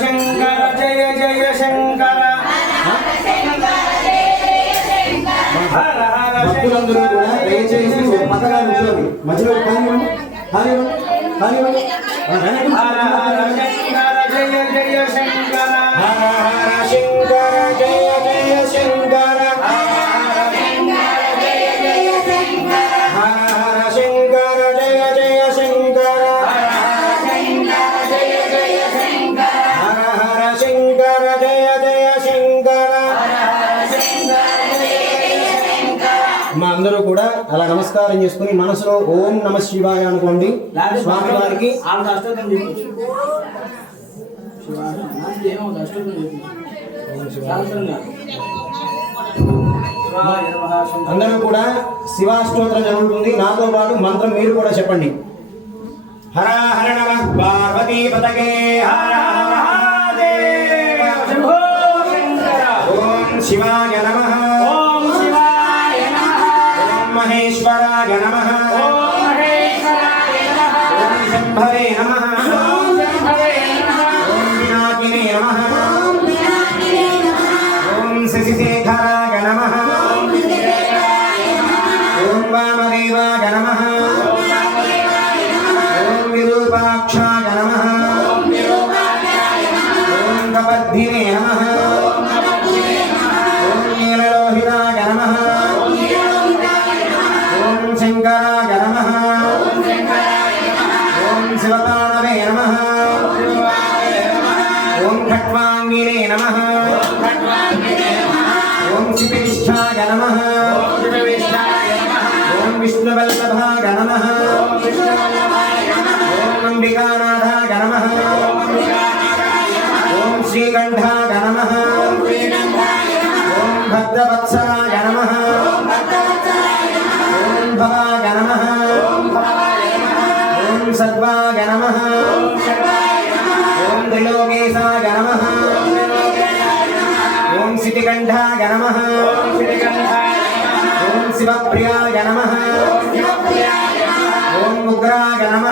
శంకర జయ జయ శంకర. భక్తులందరూ కూడా దయచేసి పక్కగా నిల్చోండి మధ్యలో కానివ్వండి కానివ్వండి కానివ్వండి. హర హర శంకర జయ జయ శంకర. హర హర శంకర అందరూ కూడా అలా నమస్కారం చేసుకుని మనసులో ఓం నమ శివాయ అనుకోండి. స్వామి వారికి అందరూ కూడా శివాష్టోత్తరం జరుగుతుంది నాతో పాటు మంత్రం మీరు కూడా చెప్పండి. హర హర నమ పార్వతీ పతకే హర హర ఓం శివాయ నమ. శంకరాయ నమ. ఓం శివపాణవే నమ. ఓం ఖట్వాంగినే నమ. ఓం శిపిష్ఠాయ నమ. ఓం విష్ణువల్లభాయ నమ. ఓం అంబికానాథాయ నమ. ఓం శ్రీకంఠాయ నమ. ఓం ఓం సర్వాయ నమ. ఓం త్రిలోకేశాయ నమ. ఓం శితికంఠాయ నమ. ఓం శివప్రియాయ నమ. ఓం ఉగ్రాయ నమ.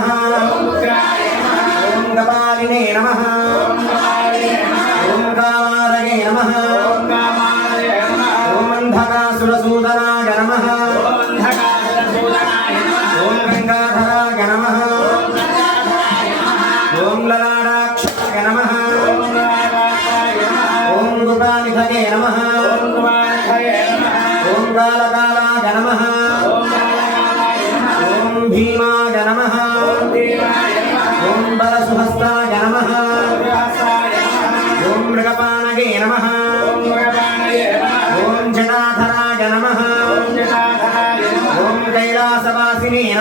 ఓం కపాలినే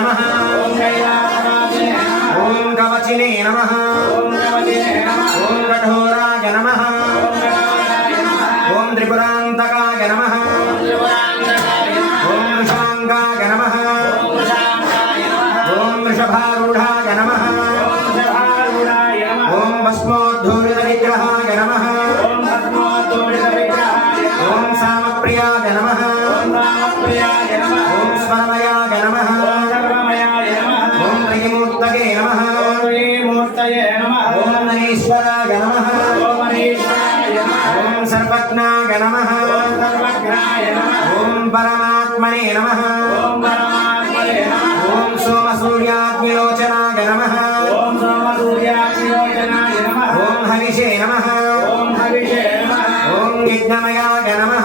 నమ ఓం కవచినే నమ ఓం కఠోరాయ నమ ఓం త్రిపురాంతకాయ నమ ఓం వృషాంగాయ నమ ఓం వృషభారూఢాయ నమ ఓం భస్మోద్ధూరిత విగ్రహాయ నమ ఓం సామప్రియాయ నమ ఓం స్వరమయాయ నమ త్రయమూర్తగే నమ. ఓం నరేశ్వరాయ నమ. ఓం సర్వజ్ఞాయ నమ. ఓం పరమాత్మనే నమ. ఓం సోమసూర్యాగ్నిలోచనాయ నమ. ఓం హవిషే నమ. ఓం యజ్ఞమయాయ నమ. ఓం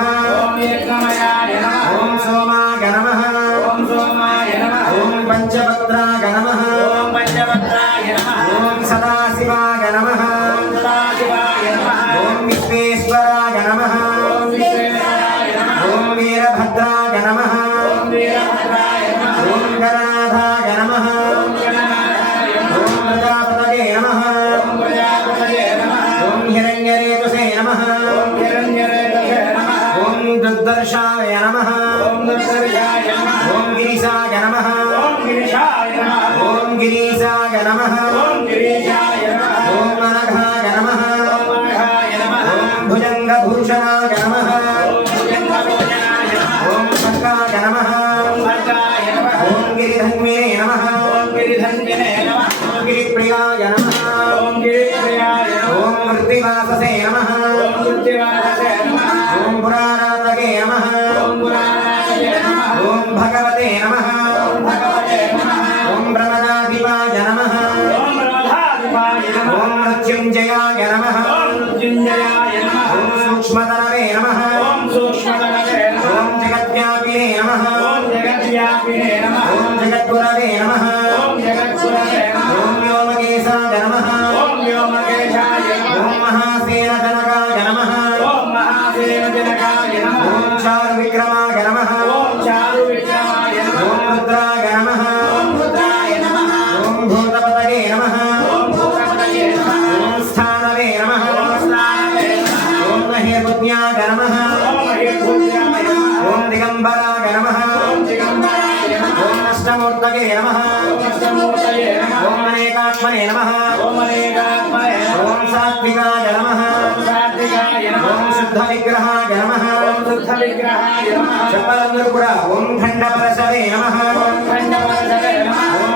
दुर्दर्शाय नमः ओम दुर्दर्शाय नमः ओम गिरीशाय नमः ओम गिरीशाय नमः ओम गिरीशाय नमः ओम गिरीशाय नमः ओम अनघाय नमः ओम अनघाय नमः ओम भुजंगभूषणाय नमः ओम भुजंगभूषणाय नमः ओम शंकाय नमः ఓం భగవతే నమ ఓం ప్రమదాధిపాయ నమ ఓం మృత్యుంజయాయ నమ ఓం సూక్ష్మతరవే నమ ఓం జగద్వ్యాపినే నమ ఓం జగద్గురవే నమ अनेकात्मने नमः ओम अनेकात्मने ओम सात्विकाय नमः। ओम सात्विकाय नमः। ओम शुद्ध विग्रहाय नमः। ओम शुद्ध विग्रहाय नमः चपलन्द्रपुरा ओम खंडपरसवे नमः। ओम खंडपरसवे नमः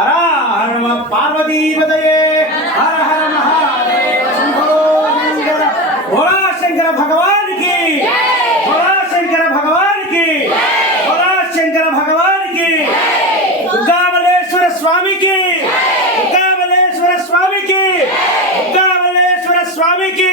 హర హర పార్వతీపతయే హర హర మహాదేవ శంకర భోళా శంకర భగవాన్కి భోళా శంకర భగవాన్కి భోళా శంకర భగవాన్కి ఉగ్గామలేశ్వర స్వామికి ఉగ్గామలేశ్వర స్వామికి ఉగ్గామలేశ్వర స్వామికి